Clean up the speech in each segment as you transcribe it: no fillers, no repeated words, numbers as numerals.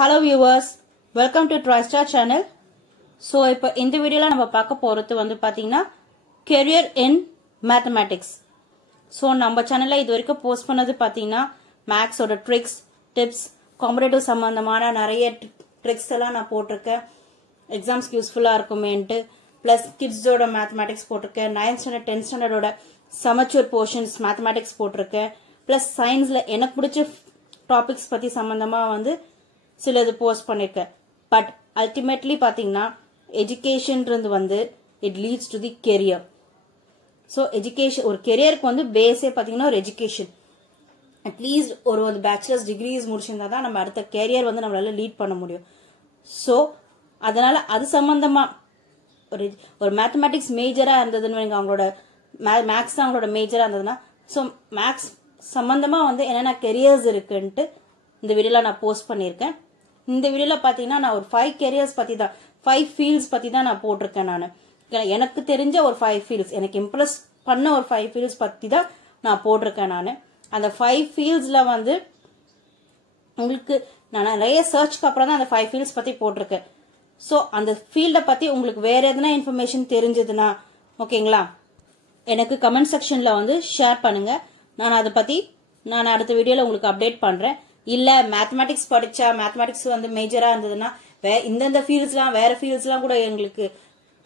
Hello viewers, welcome to TriStar channel. So இப்போ இந்த வீடியோல நம்ம பார்க்க போறது வந்து பாத்தீங்கன்னா career in mathematics. So நம்ம சேனல்ல இதுவரைக்கும் போஸ்ட் பண்ணது பாத்தீங்கன்னா மேத்ஸ் ஓட ட்ரிக்ஸ், டிப்ஸ், காம்படிட்டிவ் சம்பந்தமான நிறைய ட்ரிக்ஸ் எல்லாம் நான் போட்டிருக்கேன். எக்ஸாம்ஸ்க்கு யூஸ்ஃபுல்லா இருக்குமேன்ட்டு பிளஸ் கிட்ஸோட மேத்தமேட்டிக்ஸ் போட்டிருக்கேன். 9th ஸ்டாண்டர்ட் 10th ஸ்டாண்டர்டோட சமச்சூர் போர்ஷன்ஸ் மேத்தமேட்டிக்ஸ் போட்டிருக்கேன். பிளஸ் சயின்ஸ்ல எனக்கு பிடிச்ச டாபிக்ஸ் பத்தி சம்பந்தமா வந்து சிலது போஸ்ட் பண்ணிருக்கேன். பட் அல்டிமேட்லி பாத்தீங்கன்னா எஜுகேஷன்ன்றது வந்து it leads to the career. So education ஒரு கெரியருக்கு வந்து பேஸே பாத்தீங்கன்னா ஒரு எஜுகேஷன். அட்லீஸ்ட் ஒரு பேச்சுலர்ஸ் டிகிரிஸ் முடிச்சிருந்தா தான் நம்ம அடுத்த கெரியர் வந்து நம்மளால லீட் பண்ண முடியும். ஸோ அதனால அது சம்பந்தமா ஒரு மேத்தமேட்டிக்ஸ் மேஜரா இருந்ததுன்னு அவங்களோட மேக்ஸ் தான் அவங்களோட மேஜரா இருந்ததுன்னா ஸோ மேக்ஸ் சம்பந்தமா வந்து என்னென்ன கெரியர்ஸ் இருக்குன்ட்டு இந்த வீடியோல நான் போஸ்ட் பண்ணியிருக்கேன். இந்த வீடியோல பாத்தீங்கன்னா நான் ஒரு 5 கெரியர்ஸ் பத்தி தான் 5 ஃபீல்ட்ஸ் பத்தி தான் நான் போட்டிருக்கேன். நான் எனக்கு தெரிஞ்ச ஒரு 5 ஃபீல்ட்ஸ், எனக்கு இம்ப்ரெஸ் பண்ண ஒரு 5 ஃபீல்ட்ஸ் பத்தி தான் நான் போட்டிருக்கேன். நான் அந்த 5 ஃபீல்ட்ஸ்ல வந்து உங்களுக்கு நான் நிறைய சர்ச்க்கு அப்புறம் தான் அந்த 5 ஃபீல்ட்ஸ் பத்தி போட்டிருக்கேன். ஸோ அந்த ஃபீல்டை பத்தி உங்களுக்கு வேற எதனா இன்ஃபர்மேஷன் தெரிஞ்சதுன்னா ஓகேங்களா, எனக்கு கமெண்ட் செக்ஷன்ல வந்து ஷேர் பண்ணுங்க. நான் அதை பத்தி நான் அடுத்த வீடியோல உங்களுக்கு அப்டேட் பண்றேன். இல்ல மேத்தமேட்டிக்ஸ் படிச்சா மேத்தமேட்டிக்ஸ் வந்து மேஜரா இருந்ததுன்னா இந்தந்த ஃபீல்ட்ஸ்லாம் வேற ஃபீல்ட்ஸ்லாம் கூட எங்களுக்கு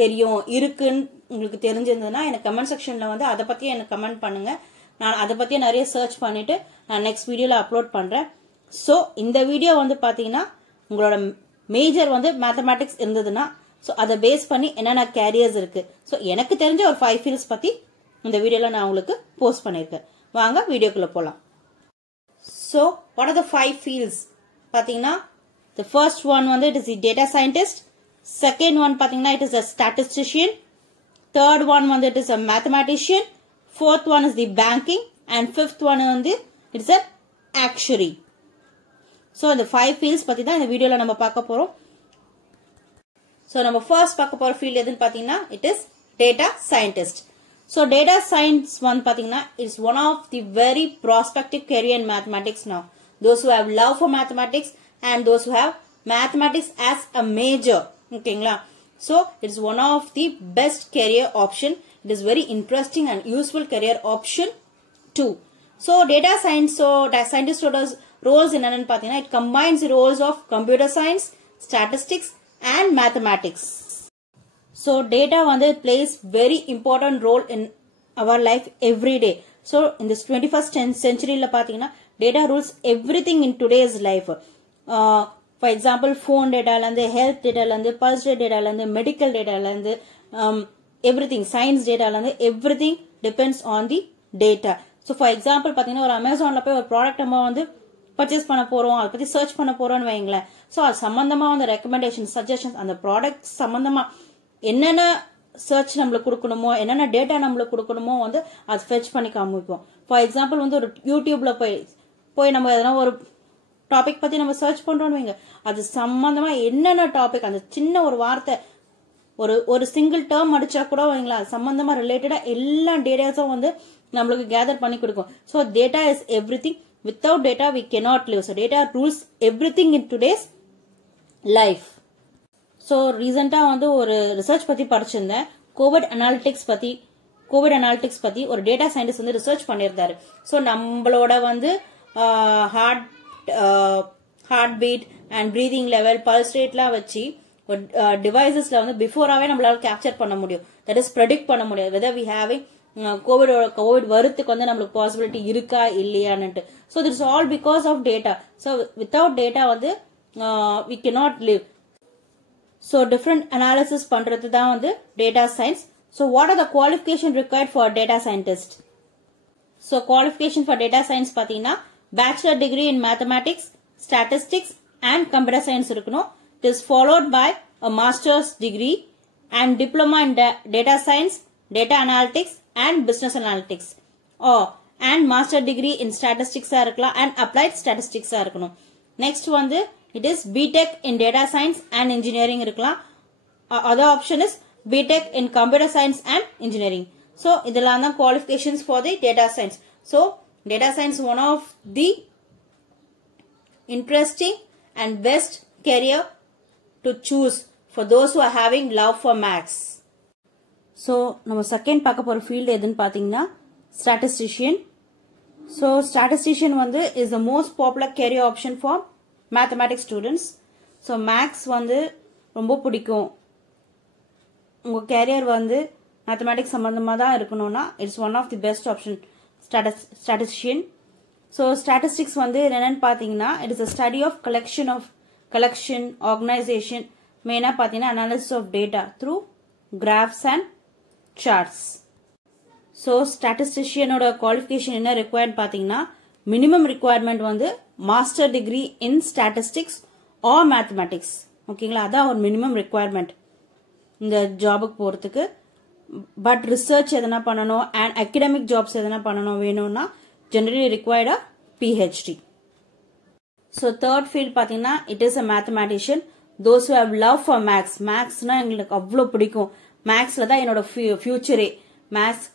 தெரியும் இருக்குன்னு உங்களுக்கு தெரிஞ்சிருந்ததுன்னா எனக்கு கமெண்ட் செக்ஷன்ல வந்து அதை பத்தி எனக்கு கமெண்ட் பண்ணுங்க. நான் அதை பத்தி நிறைய சர்ச் பண்ணிட்டு நான் நெக்ஸ்ட் வீடியோல அப்லோட் பண்றேன். ஸோ இந்த வீடியோ வந்து பாத்தீங்கன்னா உங்களோட மேஜர் வந்து மேத்தமேட்டிக்ஸ் இருந்ததுன்னா ஸோ அதை பேஸ் பண்ணி என்னென்ன கேரியர்ஸ் இருக்கு, ஸோ எனக்கு தெரிஞ்ச ஒரு 5 ஃபீல்ட்ஸ் பத்தி இந்த வீடியோல நான் உங்களுக்கு போஸ்ட் பண்ணிருக்கேன். வாங்க வீடியோக்குள்ள போலாம். So, what are the 5 fields? பாத்தீங்கன்னா the first one வந்து it is the data scientist, second one பாத்தீங்கன்னா it is a statistician, third one வந்து it is a mathematician, fourth one is the banking and fifth one வந்து it is a actuary. So இந்த 5 fields பத்தி தான் இந்த வீடியோல நம்ம பார்க்க போறோம். So நம்ம first பார்க்க போற field எதுன்னு பாத்தீங்கன்னா it is data scientist. So data science one pathina is one of the very prospective career in mathematics now. Those who have love for mathematics and those who have mathematics as a major. Okay, so it's one of the best career option. It is very interesting and useful career option too. So data science, scientist roles in another pathina, it combines the roles of computer science, statistics and mathematics. So data வந்து plays very important role in our life every day. So in this 21st century ல பாத்தீங்கன்னா data rules everything in today's life. For example phone data ல இருந்து health data ல இருந்து pulse rate data ல இருந்து medical data ல இருந்து everything science data ல இருந்து everything depends on the data. So for example பாத்தீங்கன்னா ஒரு Amazonல போய் ஒரு ப்ராடக்ட் நம்ம வந்து பர்ச்சேஸ் பண்ண போறோம், அதை பத்தி சர்ச் பண்ண போறோம்னு வைங்களேன். சோ அது சம்பந்தமா வந்து ரெக்கமெண்டேஷன் சஜஷன்ஸ் அந்த ப்ராடக்ட் சம்பந்தமா என்னென்ன சர்ச் நம்மளுக்கு கொடுக்கணுமோ என்னென்ன டேட்டா நம்மளுக்கு கொடுக்கணுமோ வந்து அது ஃபெச் பண்ணி காமிப்போம். ஃபார் எக்ஸாம்பிள் வந்து ஒரு யூடியூப்ல போய் நம்ம எதனா ஒரு டாபிக் பத்தி நம்ம சர்ச் பண்றோம்னு வைங்க, அது சம்பந்தமா என்னென்ன டாபிக் அந்த சின்ன ஒரு வார்த்தை ஒரு சிங்கிள் டேர்ம் அடிச்சா கூட வைங்களா அது சம்பந்தமா ரிலேட்டடா எல்லா டேட்டாஸும் வந்து நம்மளுக்கு கேதர் பண்ணி கொடுக்கும். So data is everything. Without data we cannot live. So data rules everything in today's life. So ரீசெண்டா வந்து ஒரு ரிசர்ச் பத்தி படிச்சிருந்தேன். கோவிட் அனாலிட்டிக்ஸ் பத்தி ஒரு டேட்டா சயின்டிஸ்ட் வந்து ரிசர்ச் பண்ணியிருந்தாரு. ஸோ நம்மளோட வந்து heart beat and breathing level pulse ரேட்லாம் வச்சு டிவைசஸ்ல வந்து பிஃபோராவே நம்மளால கேப்சர் பண்ண முடியும். தட் இஸ் ப்ரெடிக்ட் பண்ண முடியாது வெதர் வி ஹேவிங் கோவிட் வரத்துக்கு வந்து நம்மளுக்கு பாசிபிலிட்டி இருக்கா இல்லையான்னுட்டு. So that's all because of data. So without data வந்து we cannot live. So different analysis பண்றது தான் வந்து data science. So what are the qualification required for a data scientist? So qualification for data science பாத்தீங்கன்னா bachelor degree in mathematics, statistics and computer science இருக்கணும். It is followed by a master's degree and diploma in data science, data analytics and business analytics. And master degree in statistics இருக்கலாம் and applied statistics இருக்கணும். Next வந்து it is BTech in data science and engineering irukkalam. Other option is BTech in computer science and engineering. So idella the qualifications for the data science. So data science one of the interesting and best career to choose for those who are having love for maths. So நம்ம second பார்க்க போற field எதுன்னு பாத்தீங்கன்னா statistician. So statistician வந்து is the most popular career option for mathematics students. So maths வந்து ரொம்ப பிடிக்கும், உங்க கேரியர் வந்து மேத்தமேட்டிக்ஸ் சம்பந்தமா தான் இருக்கணும்னா it's one of the best option statistician. So statistics வந்து என்னன்னு பார்த்தீங்கன்னா it is a study of collection organization, மெயினாக பார்த்தீங்கன்னா analysis of data through graphs and charts. So ஸ்டாட்டிஸ்டிஷியனோட குவாலிஃபிகேஷன் என்ன ரிக்வயர்ட் பார்த்தீங்கன்னா மினிமம் ரிக்வயர்மெண்ட் வந்து master degree in statistics or mathematics. ஓகேங்களா, அதான் ஒரு மினிமம் ரிக்வயர்மெண்ட் இந்த ஜாபுக்கு போகிறதுக்கு. பட் ரிசர்ச் எதனா பண்ணணும் அண்ட் அகடமிக் ஜாப்ஸ் எதனா பண்ணணும் வேணும்னா ஜெனரலி ரிக்வயர்டா பிஹெச்டி. ஸோ தேர்ட் ஃபீல்ட் பார்த்தீங்கன்னா it is a mathematician. Those who have love for maths, மேக்ஸ்னா எங்களுக்கு அவ்வளோ பிடிக்கும், மேக்ஸ்ல தான் என்னோட ஃபியூச்சரே, மேக்ஸ்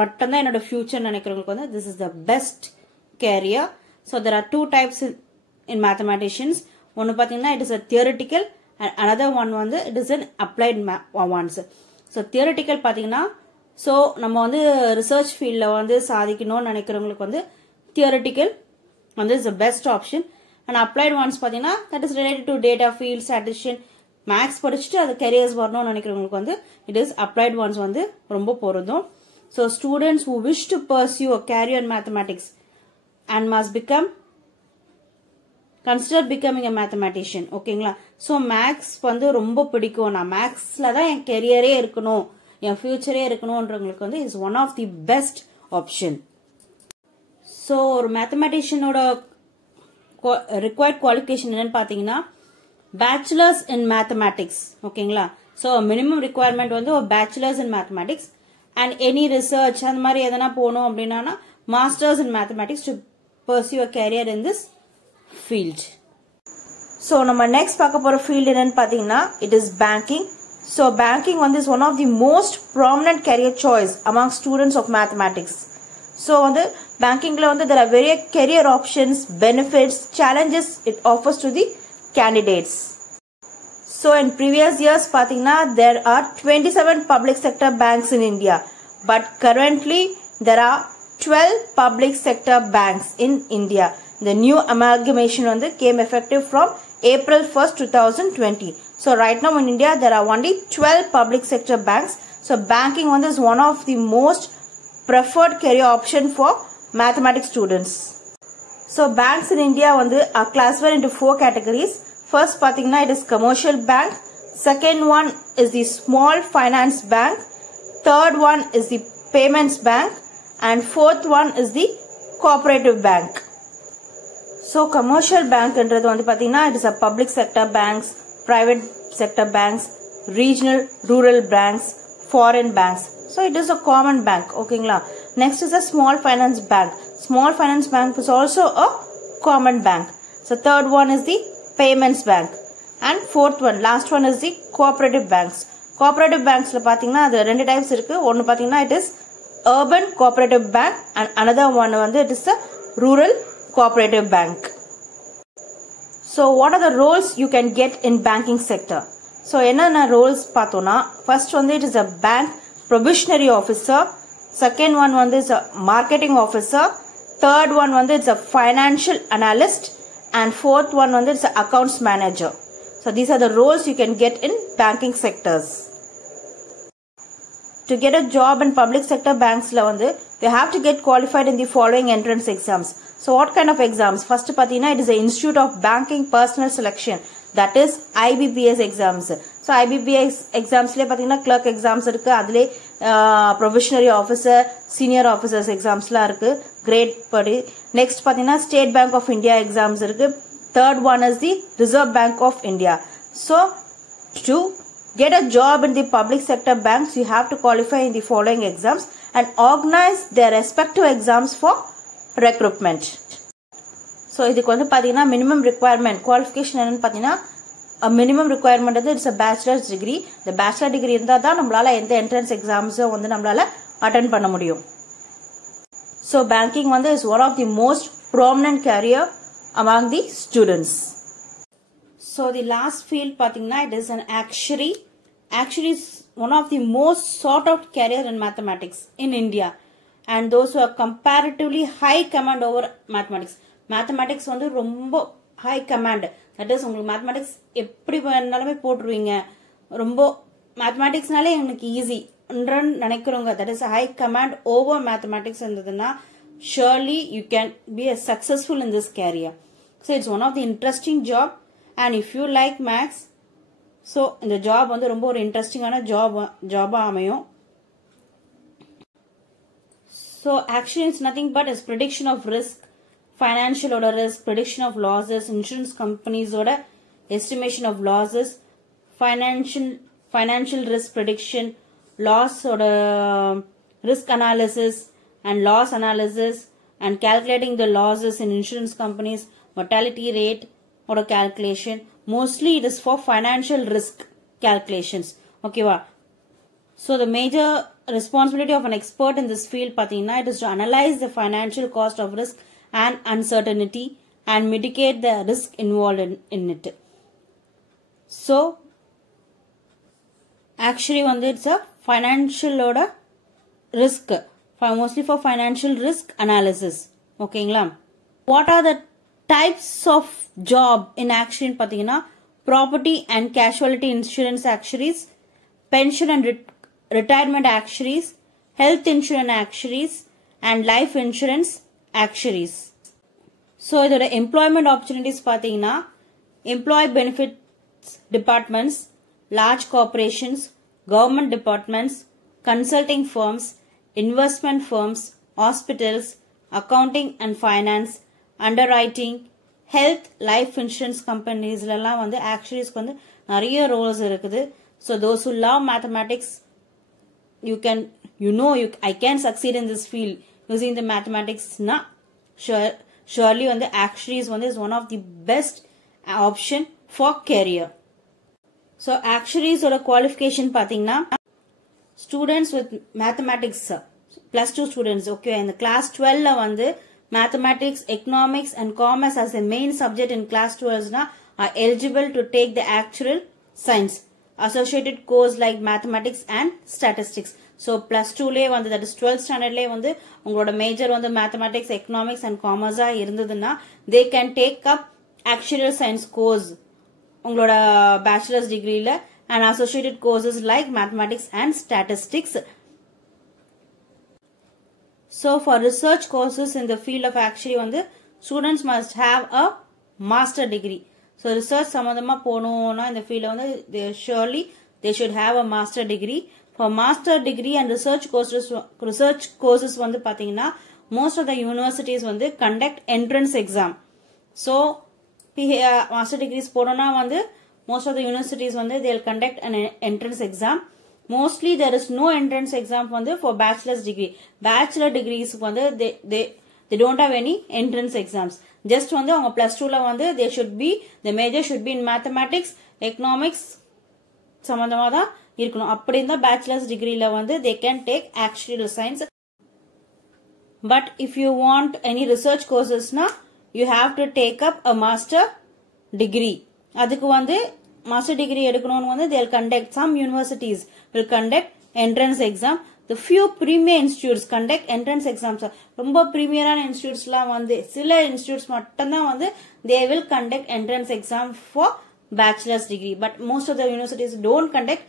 மட்டும்தான் என்னோட ஃபியூச்சர் நினைக்கிறவங்களுக்கு வந்து this is the best career. So there are two types in mathematicians. ஒன்று பார்த்தீங்கன்னா it is a theoretical and another one வந்து it is an applied ones. So theoretical பாத்தீங்கன்னா so நம்ம வந்து ரிசர்ச் ஃபீல்ட்ல வந்து சாதிக்கணும்னு நினைக்கிறவங்களுக்கு வந்து theoretical வந்து is the best option. and applied ones பாத்தீங்கன்னா that is related to data field, statistician, maths படிச்சுட்டு அது careers வரணும்னு நினைக்கிறவங்களுக்கு வந்து it is applied ones வந்து ரொம்ப பொருந்தும். So students who wish to pursue a career in mathematics and must consider becoming a mathematician. ஓகேங்களா, ஸோ மேக்ஸ் வந்து ரொம்ப பிடிக்கும், நான் மேக்ஸ்ல தான் என் கெரியரே இருக்கணும், என் ஃபியூச்சரே இருக்கணும்ன்றவங்களுக்கு வந்து is one of the best option. So ஒரு மேத்தமேட்டிஷியனோட ரிக்வயர்ட் குவாலிஃபிகேஷன் என்னன்னு பார்த்தீங்கன்னா பேச்சுலர்ஸ் இன் மேத்தமேட்டிக்ஸ். ஓகேங்களா, ஸோ மினிமம் ரிக்வயர்மெண்ட் வந்து ஒரு bachelors in mathematics and any research அந்த மாதிரி எதனா போகணும் அப்படின்னா masters in mathematics to pursue a career in this field. So நம்ம next பார்க்க போற field என்னன்னு பார்த்தீங்கன்னா it is banking. So banking வந்து is one of the most prominent career choice among students of mathematics. So வந்து bankingல வந்து there are various career options, benefits, challenges it offers to the candidates. So in previous years பார்த்தீங்கன்னா there are 27 public sector banks in India, but currently there are 12 public sector banks in India. The new amalgamation on the came effective from April 1st, 2020. So right now in India there are only 12 public sector banks. So banking one is one of the most preferred career option for mathematics students. So banks in India are classified into 4 categories. First pathina it is commercial bank, second one is the small finance bank, third one is the payments bank, and fourth one is the cooperative bank. So commercial bank என்றது வந்து பாத்தீங்கன்னா it is a public sector banks, private sector banks, regional rural banks, foreign banks. So it is a common bank. ஓகேங்களா, next is a small finance bank. Small finance bank is also a common bank. So third one is the payments bank and fourth one last one is the cooperative banks. Cooperative banksல பாத்தீங்கன்னா அது ரெண்டு types இருக்கு. ஒன்னு பாத்தீங்கன்னா it is urban cooperative bank and another one வந்து it is a rural cooperative bank. So what are the roles you can get in banking sector? So என்னென்ன roles பார்த்தோம்னா first வந்து it is a bank probationary officer, second one வந்து is a marketing officer, third one வந்து it's a financial analyst and fourth one வந்து it's a accounts manager. So these are the roles you can get in banking sectors. To get a job in public sector banks la வந்து you have to get qualified in the following entrance exams. So what kind of exams? First pathina it is the Institute of Banking Personnel Selection, that is IBPS exams. So IBPS exams le pathina clerk exams irukku, adile probationary officer, senior officers exams la irukku grade padi. Next pathina State Bank of India exams irukku, third one is the Reserve Bank of India. So to get a job in the public sector banks you have to qualify in the following exams and organize their respective exams for recruitment. So இதுக்கு வந்து பாத்தீங்கன்னா minimum requirement qualification என்னன்னு பாத்தீங்கன்னா minimum requirement வந்து it's a bachelor's degree. The bachelor degree இருந்தா தான் நம்மளால எந்த entrance exams வந்து நம்மளால attend பண்ண முடியும். So banking வந்து is one of the most prominent career among the students. So the last field பாத்தீங்கன்னா it is an actuary. Actuary is one of the most sought out career in mathematics in India, and those who are comparatively high command over mathematics. Mathematics வந்து ரொம்ப high command. That is உங்களுக்கு mathematics எப்படி வேணாலுமே போட்டுருவீங்க. ரொம்ப mathematicsனாலே எனக்கு easy நினைக்கிறவங்க, that is a high command over mathematics இருந்ததுன்னா surely you can be a successful in this career. So it's one of the interesting job, and if you like maths, so இந்த job வந்து ரொம்ப ஒரு இன்ட்ரெஸ்டிங்கான job அமையும். So actually it's nothing but is prediction of risk, financial order risk, prediction of losses, insurance companies order estimation of losses, financial risk prediction, loss order risk analysis and loss analysis, and calculating the losses in insurance companies, mortality rate or calculation. Mostly it is for financial risk calculations. Okay va? So the major responsibility of an expert in this field pathina, it is to analyze the financial cost of risk and uncertainty and mitigate the risk involved in it. So actually one it's a financial order risk, mostly for financial risk analysis. Okay ngla? What are the types of job in actuary pathina? Property and casualty insurance actuaries, pension and retirement actuaries, health insurance actuaries, and life insurance actuaries. So இதோட employment opportunities பாத்தீங்கன்னா employee benefits departments, large corporations, government departments, consulting firms, investment firms, hospitals, accounting and finance, underwriting, health, life insurance companies எல்லாம் வந்து actuaries வந்து நிறைய roles இருக்குது. So those who love mathematics, I can succeed in this field using the mathematics na surely வந்து actuaries வந்து is one of the best option for career. So actuaries oda qualification பாத்தீங்கன்னா students with mathematics +2 students, okay, in the class 12 la வந்து mathematics, economics and commerce as a main subject in class 12 na are eligible to take the actual science associated course like mathematics and statistics. So +2 லே வந்து, that is 12th standard லே வந்து உங்களோட major வந்து mathematics, economics and commerce இருந்ததுன்னா they can take up actuarial science course உங்களோட bachelor's degree ல, and associated courses like mathematics and statistics. So for research courses in the field of actuary வந்து students must have a master degree. So research சம்பந்தமா போணும்னா இந்த field வந்து they should have a master degree. For master degree and research courses வந்து பாத்தீங்கன்னா most of the universities வந்து conduct entrance exam. So master degrees போறோம்னா வந்து most of the universities வந்து they'll conduct an entrance exam. Mostly there is no entrance exam வந்து for bachelor's degree. Bachelor degrees வந்து they don't have any entrance exams. Just வந்து அவங்க +2 ல வந்து the major should be in mathematics, economics சம்பந்தமா தான் இருக்கணும். அப்படி இருந்தா bachelor's degree ல வந்து they can take actuarial science. But if you want any research courses na, you have to take up a master degree. அதுக்கு வந்து master degree எடுக்கணும்னு வந்து they'll conduct, some universities will conduct entrance exam. The few premier institutes conduct entrance exams. ரொம்ப பிரீமியரான இன்ஸ்டிடியூட்ஸ்லாம் வந்து சில institutes மட்டும்தான் வந்து they will conduct entrance exam for bachelor's degree. But most of the universities don't conduct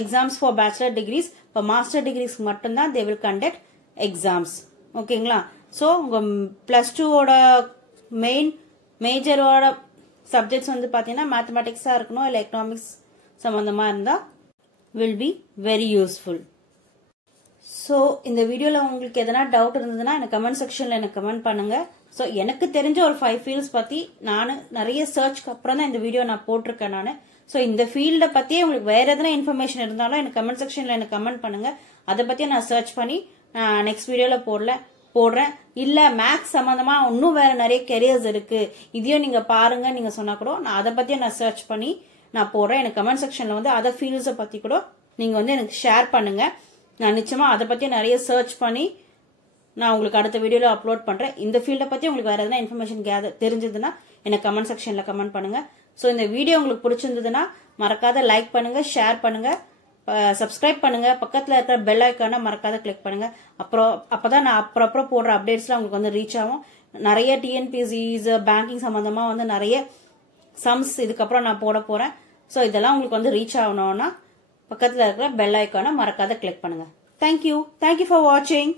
exams for bachelor degrees. For master degrees மட்டும்தான் they will conduct exams. ஓகேங்களா? So உங்க +2 ஓட major ஓட சப்ஜெக்ட்ஸ் வந்து பாத்தீங்கன்னா மேத்தமேட்டிக்ஸா இருக்கணும், இல்ல எக்கனாமிக்ஸ் சம்பந்தமா இருந்தா will be very useful. So இந்த வீடியோல உங்களுக்கு எதனா டவுட் இருந்ததுன்னா எனக்கு கமெண்ட் செக்ஷன்ல எனக்கு கமெண்ட் பண்ணுங்க. So எனக்கு தெரிஞ்ச ஒரு 5 fields பத்தி நான் நிறைய சர்ச்க்கு அப்புறம் தான் இந்த வீடியோ நான் போட்டிருக்கேன் நானு. So இந்த ஃபீல்ட பத்தியே உங்களுக்கு வேற எதனா இன்ஃபர்மேஷன் இருந்தாலும் எனக்கு கமெண்ட் செக்ஷன்ல எனக்கு கமெண்ட் பண்ணுங்க. அதை பத்தி நான் சர்ச் பண்ணி நெக்ஸ்ட் வீடியோல போடுறேன். இல்ல மேக்ஸ் சம்பந்தமா இன்னும் வேற நிறைய கெரியர்ஸ் இருக்கு, இதையும் நீங்க பாருங்க நீங்க சொன்னா கூட நான் அதை பத்தியே நான் சர்ச் பண்ணி நான் போடுறேன். எனக்கு கமெண்ட் செக்ஷன்ல வந்து அதர் ஃபீல்ட்ஸை பத்தி கூட நீங்க வந்து எனக்கு ஷேர் பண்ணுங்க. நான் நிச்சயமா அதை பத்தி நிறைய சர்ச் பண்ணி நான் உங்களுக்கு அடுத்த வீடியோல அப்லோட் பண்றேன். இந்த ஃபீல்ட பத்தி உங்களுக்கு வேற எதனா இன்ஃபர்மேஷன் தெரிஞ்சதுன்னா எனக்கு கமெண்ட் செக்ஷன்ல கமெண்ட் பண்ணுங்க. ஸோ இந்த வீடியோ உங்களுக்கு பிடிச்சிருந்ததுன்னா மறக்காத லைக் பண்ணுங்க, ஷேர் பண்ணுங்க, சப்ஸ்கிரைப் பண்ணுங்க, பக்கத்துல இருக்கிற பெல் ஐக்கானை மறக்காத கிளிக் பண்ணுங்க. அப்பதான் நான் அப்புறம் போடுற அப்டேட்ஸ்லாம் உங்களுக்கு வந்து ரீச் ஆகும். நிறைய டிஎன்பிஎஸ்சிஸ் பேங்கிங் சம்பந்தமா வந்து நிறைய சம்ஸ் இதுக்கப்புறம் நான் போட போறேன். ஸோ இதெல்லாம் உங்களுக்கு வந்து ரீச் ஆகணும்னா பக்கத்துல இருக்கிற பெல் ஐக்கானை மறக்காத கிளிக் பண்ணுங்க. தேங்க்யூ ஃபார் வாட்சிங்.